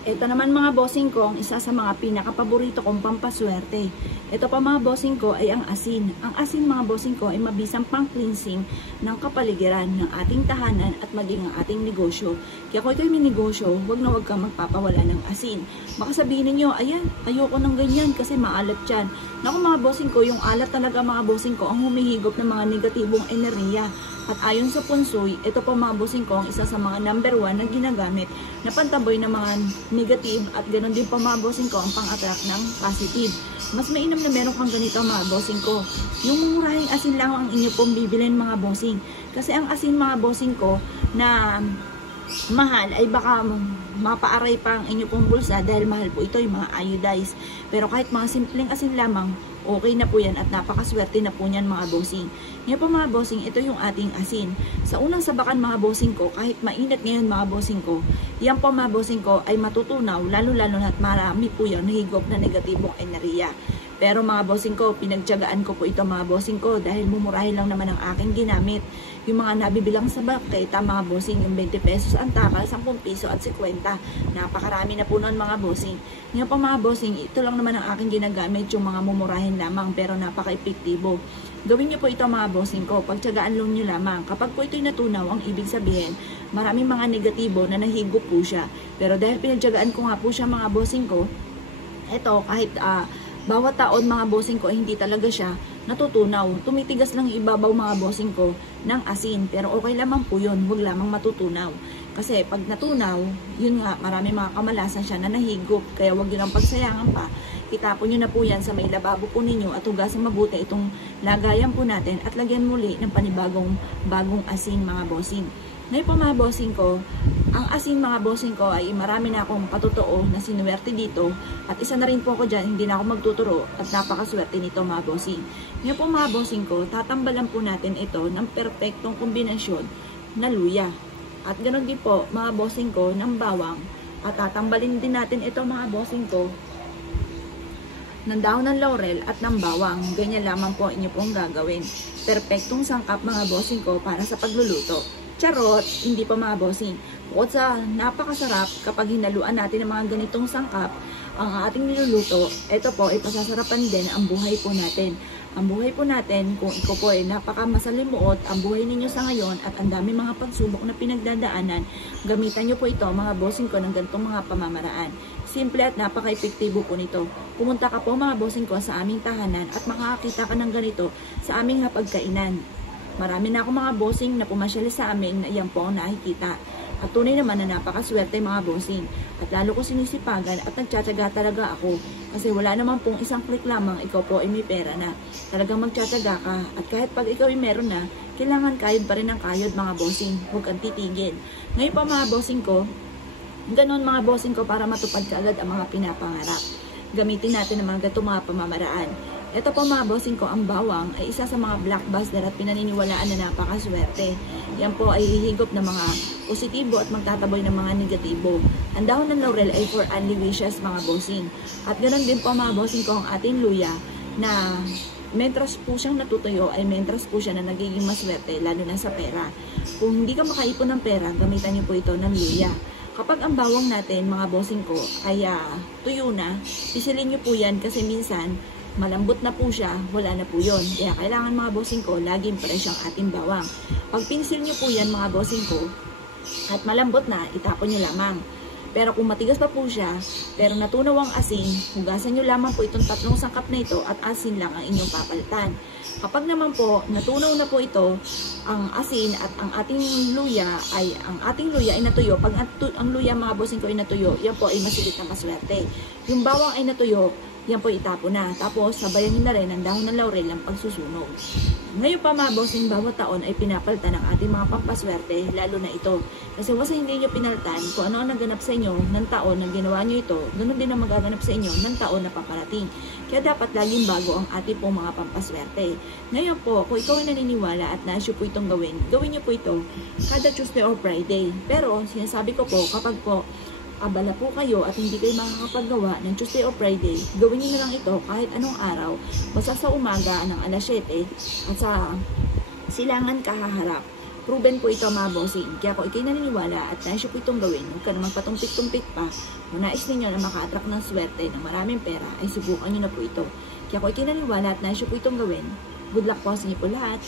Ito naman mga bossing ko, ang isa sa mga pinakapaborito kong pampaswerte. Ito pa mga bossing ko ay ang asin. Ang asin mga bossing ko ay mabisang pang-cleansing ng kapaligiran ng ating tahanan at maging ang ating negosyo. Kaya kung ito'y may negosyo, huwag na huwag kang magpapawala ng asin. Baka sabihin ninyo, ayan, ayoko ng ganyan kasi maalat yan. Naku mga bossing ko, yung alat talaga mga bossing ko ang humihigop ng mga negatibong enerhiya. At ayon sa punsoy, ito po mga bossing ko ang isa sa mga number 1 na ginagamit na pantaboy ng mga negative at ganoon din po mga bossing ko ang pang-attract ng positive. Mas mainam na meron kang ganito mga bossing ko. Yung murahing asin lang ang inyo pong bibilin mga bossing. Kasi ang asin mga bossing ko na mahal ay baka mapaaray pa ang inyo pong bulsa dahil mahal po ito yung mga iodized. Pero kahit mga simpleng asin lamang, okay na po yan at napakaswerte na po niyan mga bossing. Ngayon po mga bossing, ito yung ating asin. Sa unang sabakan mga bossing ko, kahit mainit ngayon mga bossing ko, yan po mga bossing ko ay matutunaw, lalo-lalo na at marami po yan nahigop na negatibong enerhiya. Pero mga bossing ko, pinagtiyagaan ko po ito mga bossing ko dahil mumurahin lang naman ang aking ginamit. Yung mga nabibilang sa baketa mga bossing, yung 20 pesos ang takal, 10 piso at 50. Napakarami na po noon mga bossing. Ngayon pa mga bossing, ito lang naman ang aking ginagamit, yung mga mumurahin lamang pero napaka-epektibo. Gawin niyo po ito mga bossing ko, pagtiyagaan lang niyo lamang. Kapag po ito'y natunaw, ang ibig sabihin, maraming mga negatibo na nahigop po siya. Pero dahil pinagtiyagaan ko nga po siya mga bossing ko, ito kahit bawat taon mga bossing ko ay hindi talaga siya natutunaw. Tumitigas lang yung ibabaw mga bossing ko ng asin. Pero okay lamang po yun, huwag lamang matutunaw. Kasi pag natunaw, yun nga, marami mga kamalasan siya na nahigop. Kaya huwag yun ang pagsayangan pa. Itapon nyo na po yan sa may lababo po ninyo at hugasan mabuti itong lagayan po natin at lagyan muli ng bagong asin mga bossing. Ngayon po mga bossing ko, ang asin mga bossing ko ay marami na akong patotoo na sinuwerte dito at isa na rin po ako dyan, hindi na ako magtuturo at napakaswerte nito mga bossing. Ngayon po mga bossing ko, tatambalan po natin ito ng perpektong kombinasyon na luya. At ganoon din po mga bossing ko ng bawang at tatambalin din natin ito mga bossing ko ng dahon ng laurel at ng bawang. Ganyan lamang po inyo pong gagawin. Perpektong sangkap mga bossing ko para sa pagluluto. Charot, hindi pa mga bossing. Bukod sa napakasarap kapag hinaluan natin ng mga ganitong sangkap ang ating niluluto, ito po ay pasasarapan din ang buhay po natin. Ang buhay po natin, kung ikaw po ay napakamasalimuot, ang buhay ninyo sa ngayon at ang dami mga pagsubok na pinagdadaanan, gamitan nyo po ito mga bossing ko ng ganitong mga pamamaraan. Simple at napaka-epektibo po nito. Pumunta ka po mga bossing ko sa aming tahanan at makakakita ka ng ganito sa aming hapagkainan. Marami na ako mga bossing na pumasyali sa amin na iyan po ang nakikita. At tunay naman na napakaswerte mga bossing. At lalo ko sinisipagan at nagtsatsaga talaga ako. Kasi wala naman pong isang click lamang ikaw po ay may pera na. Talagang magtsatsaga ka. At kahit pag ikaw ay meron na, kailangan kayod pa rin ang kayod mga bossing. Huwag kang titigil. Ngayon pa mga bossing ko, ganun mga bossing ko para matupad ka agad ang mga pinapangarap. Gamitin natin ang mga ganitong mga pamamaraan. Ito po mga bossing ko, ang bawang ay isa sa mga blockbuster at pinaniniwalaan na napakaswerte. Yan po ay hihigop ng mga positibo at magtataboy ng mga negatibo. Ang dahon ng laurel ay for only wishes mga bossing. At ganoon din po mga bossing ko ang ating luya na mentras po siyang natutuyo ay mentras po siya na nagiging maswerte lalo na sa pera. Kung hindi ka makaipon ng pera, gamitan niyo po ito ng luya. Kapag ang bawang natin mga bossing ko ay tuyo na, isilin niyo po yan kasi minsan malambot na po siya, wala na po yun. Kaya kailangan mga bossing ko, laging fresh ang ating bawang. Pag pinsil nyo po yan mga bossing ko, at malambot na, itapon nyo lamang. Pero kung matigas pa po siya, pero natunaw ang asin, hugasan nyo lamang po itong 3 sangkap na ito at asin lang ang inyong papalitan. Kapag naman po, natunaw na po ito, ang asin at ang ating luya ay natuyo. Pag ang luya mga bossing ko ay natuyo, yan po ay masulit na maswerte. Yung bawang ay natuyo, yan po itapo na. Tapos, sabayan nyo na rin ang dahon ng laurel ng pagsusunog. Ngayon pa mga bossing, bawat taon ay pinapalitan ng ating mga pampaswerte, lalo na ito. Kasi wasa hindi nyo pinalitan kung ano ang naganap sa inyo ng taon na ginawa nyo ito, ganun din ang magaganap sa inyo ng taon na paparating. Kaya dapat laging bago ang ating pong mga pampaswerte. Ngayon po, kung ikaw ay naniniwala at nasyo po itong gawin nyo po ito kada Tuesday or Friday. Pero, sinasabi ko po, kapag po abala po kayo at hindi kayo makakapaggawa ng Tuesday o Friday, gawin niyo na lang ito kahit anong araw, basta sa umaga ng alas 7 at sa silangan kahaharap. Proven po ito mga bossing. Kaya kung ikay naniniwala at nais po itong gawin, huwag ka naman patumpik-tumpik pa. Kung nais ninyo na maka-attract ng swerte ng maraming pera, ay subukan nyo na po ito. Kaya kung ikay naniniwala at nais po itong gawin, good luck po sa inyo po lahat.